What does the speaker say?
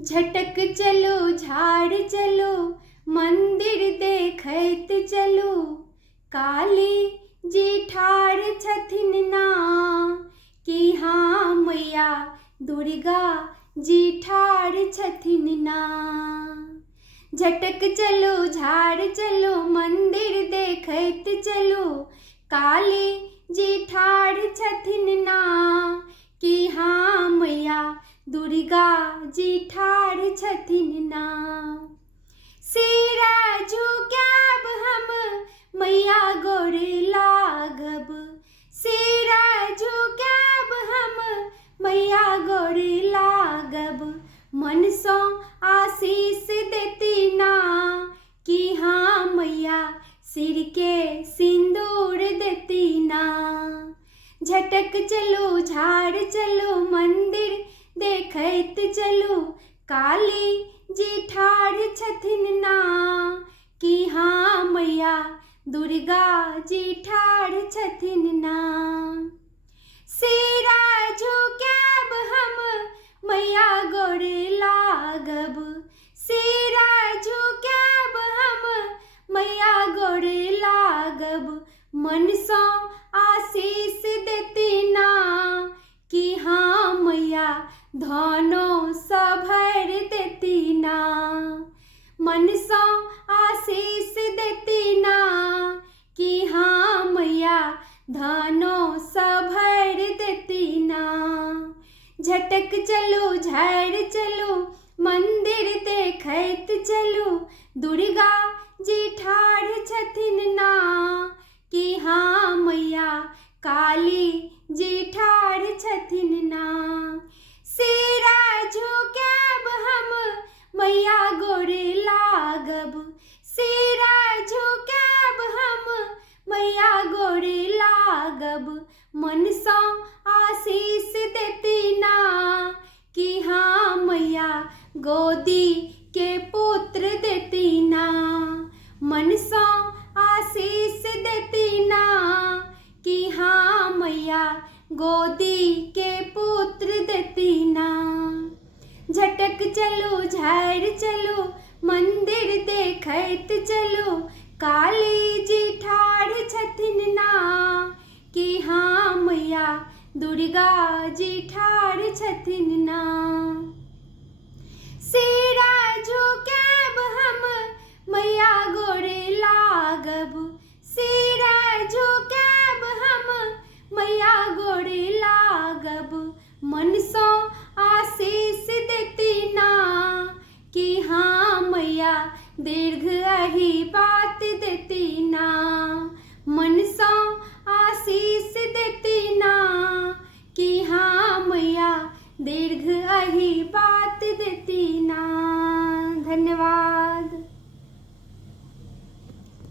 झटक चलो झाड़ चलो मंदिर देखैत चलो, काली जी ठाढ़ छथिन ना कि हाँ मैया दुर्गा जी ठाढ़ छथिन ना। झटक चलो झाड़ चलो मंदिर देखैत चलो, काली जी ठाढ़ छथिन ना कि हाँ मैया दुर्गा जी ठाढ़ छथिन ना। सिरा झुकाब हम मैया गोर लागब, सिरा झुकाब हम मैया गोर लागब, मन सँ आशीष देती ना कि हाँ मैया सिर के सिंदूर देती ना। झटक चलो झाड़ चलो मंदिर देखैत चलो, काली जी ठाढ़ छथिन ना कि हाँ मैया दुर्गा जी ठाढ़ छथिन ना। सिरा झुकाब हम मैया गोर लागब, सिरा झुकाब हम मैया गोर लागब, मन सँ आशीष देती ना कि हाँ मैया धनो सँ भरि देती ना। मन सँ आशीष देती ना कि हाँ मैया धनो सँ भरि देती ना। झटक चलो झाड़ चलो मंदिर देखैत चलो, दुर्गा जी ठाढ़ छथिन ना कि हाँ मैया काली जी ठाढ़ छथिन ना। सिरा झुकाब हम मैया गोर लागब, सिरा झुकाब हम मैया गोर लागब, मन सँ आशीष देती ना कि हाँ मैया गोदी के पुत्र देती ना। मन सँ आशीष देती ना कि हाँ मैया गोदी के पुत्र देती ना। झटक चलो झाड़ चलो मंदिर देखैत चलो, काली जी ठाढ़ छथिन ना कि हाँ मैया दुर्गा जी ठाढ़ छथिन ना। सिरा झुकाब हम मैया गोर लागब, सिरा झुकाब हम मैया गोर लागब, मन सँ आशीष देती ना कि हाँ मैया दीर्घ आयु बात देती ना। मन सँ